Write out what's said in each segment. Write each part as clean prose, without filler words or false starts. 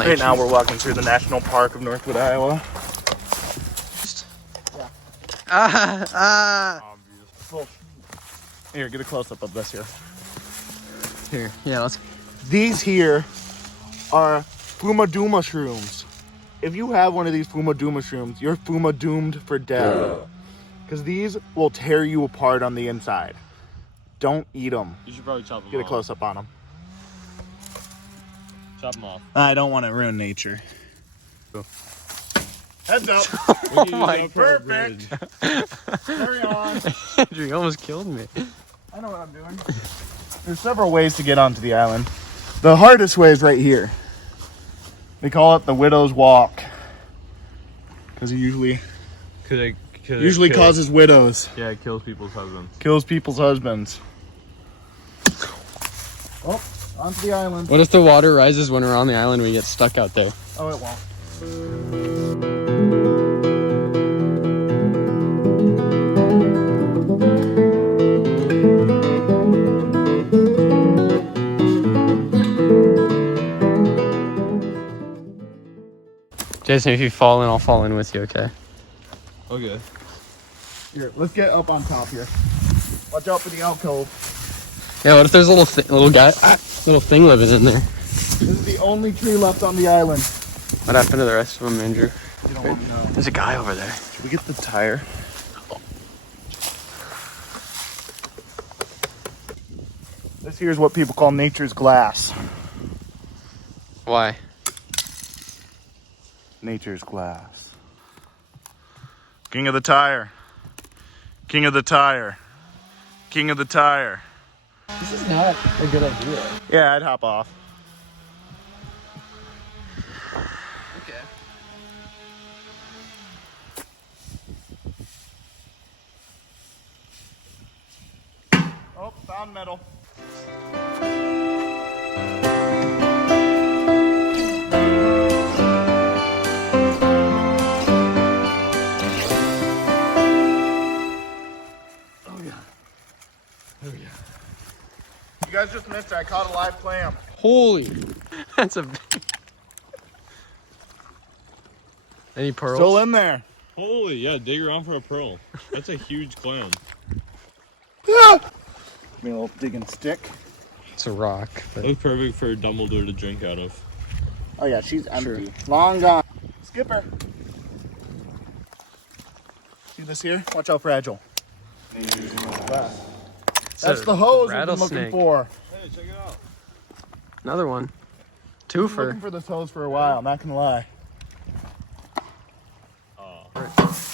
nature. Right now we're walking through the National Park of Northwood, Iowa. Here, get a close-up of this here. Here, yeah, let's. These here are Fuma-Doo mushrooms. If you have one of these Fuma-Doo mushrooms, you're Fuma-doomed for death. Because these will tear you apart on the inside. Don't eat them. You should probably chop them off. Get a close-up on them. Chop them off. I don't want to ruin nature. Go. Heads up. Oh my Perfect. Carry on. Andrew, you almost killed me. I know what I'm doing. There's several ways to get onto the island. The hardest way is right here. They call it the Widow's Walk. Because it usually causes widows. Yeah, it kills people's husbands. Kills people's husbands. Oh, onto the island. What if the water rises when we're on the island and we get stuck out there? Oh, it won't. Jason, if you fall in, I'll fall in with you, okay? Okay. Here, let's get up on top here. Watch out for the alcove. Yeah, what if there's a little thing living in there? This is the only tree left on the island. What happened to the rest of them, Andrew? You don't want to know. There's a guy over there. Should we get the tire? This here is what people call nature's glass. Why? Nature's glass. King of the tire. King of the tire. King of the tire. This is not a good idea. Yeah, I'd hop off. Okay. Oh, found metal. You guys just missed it. I caught a live clam. Holy. That's a big... Any pearls? Still in there. Holy, yeah, dig around for a pearl. That's a huge clam. Ah! Give me a little digging stick. It's a rock. But... That was perfect for Dumbledore to drink out of. Oh yeah, she's empty. Long gone. Skipper. See this here? Watch how fragile. That's the hose I've been looking for. Hey, check it out. Another one. I've been Twofer. looking for this hose for a while, I'm not gonna lie.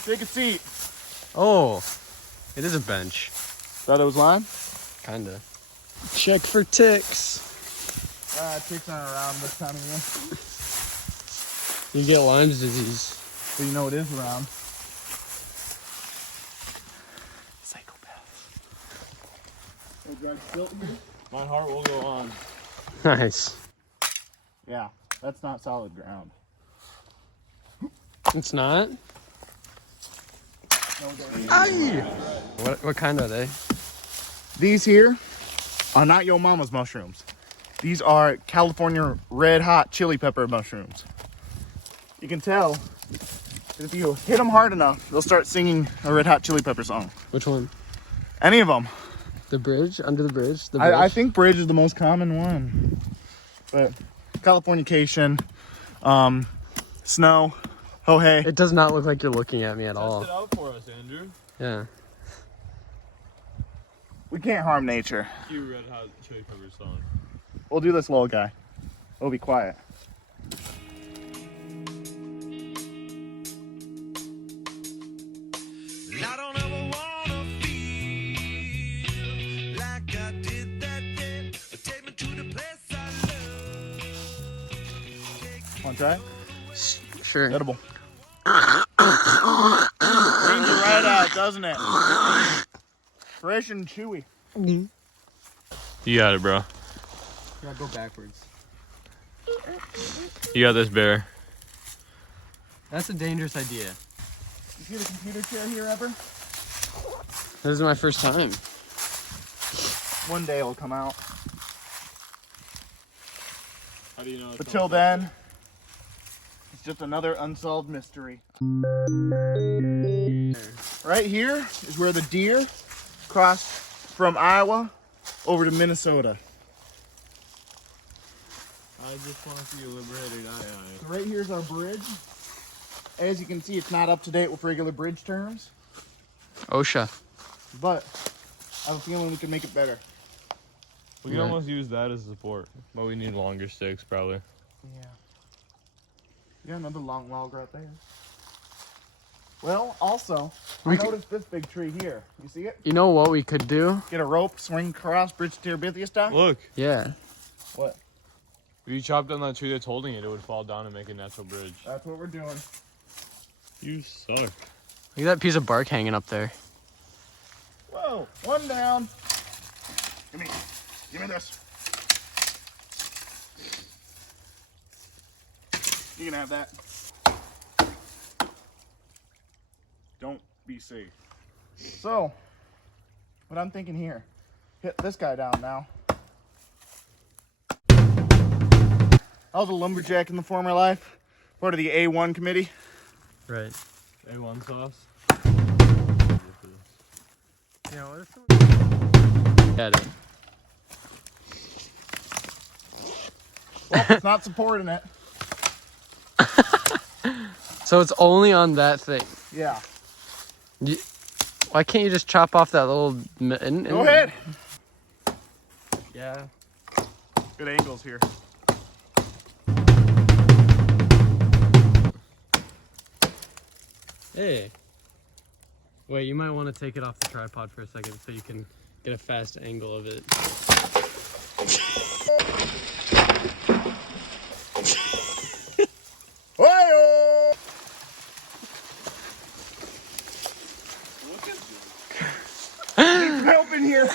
Take a seat. Oh, it is a bench. Thought it was lime? Kinda. Check for ticks. Ticks aren't around this time of year. You get Lyme's disease. But you know it is around. My heart will go on. Nice. Yeah, that's not solid ground. It's not? No, Aye. What kind are they? these here are not Yo Mama's mushrooms. These are California red hot chili pepper mushrooms. You can tell if you hit them hard enough, they'll start singing a red hot chili pepper song. Which one? Any of them. The bridge? Under the bridge? The bridge? I think bridge is the most common one. But Californication, snow, ho hey. It does not look like you're looking at me at Test all. it out for us, Andrew. Yeah. We can't harm nature. Cue Red Hot Chili Pepper song. We'll do this little guy. We'll be quiet. Want to try it? Sure. Edible. Brings it right out, doesn't it? Fresh and chewy. You got it, bro. Gotta go backwards. You got this, bear. That's a dangerous idea. You see the computer chair here ever? This is my first time. One day it'll come out. How do you know? But till then, just another unsolved mystery. Right here is where the deer crossed from Iowa over to Minnesota. I just want to see you liberated. So right here's our bridge. As you can see, it's not up to date with regular bridge terms, OSHA. but I have a feeling we can make it better. We can Right. almost use that as support, but we need longer sticks probably. Yeah. Yeah, another long log right there. Well, also, I We could- noticed this big tree here. You see it? You know what we could do? Get a rope, swing across, bridge to Terabithia style. Look, Yeah. What? if you chopped down that tree that's holding it, it would fall down and make a natural bridge. That's what we're doing. You suck. Look at that piece of bark hanging up there. Whoa, one down. Give me this. You can have that. Don't be safe. So, what I'm thinking here, hit this guy down now. I was a lumberjack in the former life, part of the A1 committee. Right. A1 sauce. Yeah, what if Got it. Well, it's not supporting it. So it's only on that thing. Yeah. Why can't you just chop off that little... Go ahead. Yeah. Good angles here. Hey. Wait, you might want to take it off the tripod for a second so you can get a fast angle of it. Whoa! Need some help in here.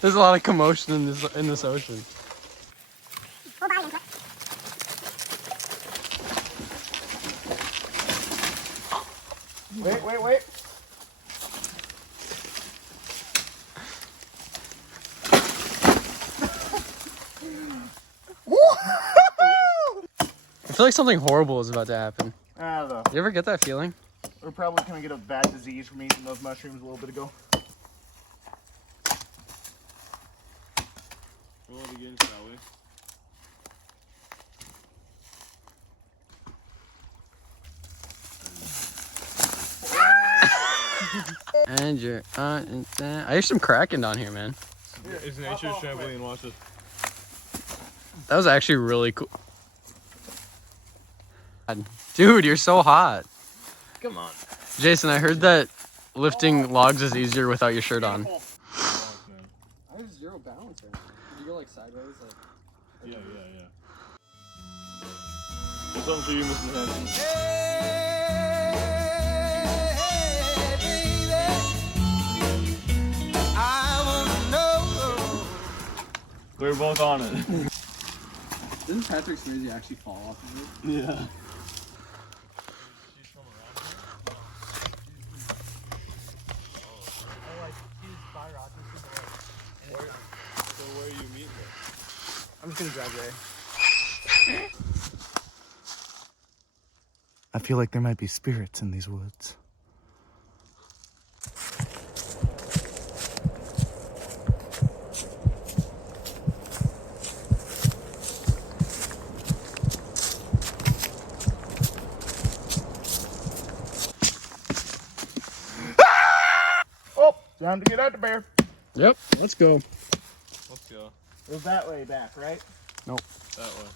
There's a lot of commotion in this ocean. Wait. I feel like something horrible is about to happen. I don't know. You ever get that feeling? We're probably gonna get a bad disease from eating those mushrooms a little bit ago. Roll it again, shall we? And you're on. I hear some cracking down here, man. It's nature's trampoline. Watch it. That was actually really cool. Dude, you're so hot. Come on. Jason, I heard that lifting logs is easier without your shirt on. I have zero balance right now. Did you go like sideways? Yeah. There's something for you, Mr. Hanson. We're both on it. Didn't Patrick Swayze actually fall off of it? Yeah. So where you meet them? I'm just gonna grab Ray. I feel like there might be spirits in these woods. Oh, time to get out the bear. Yep, let's go. Let's go. It was that way back, right? Nope. That way.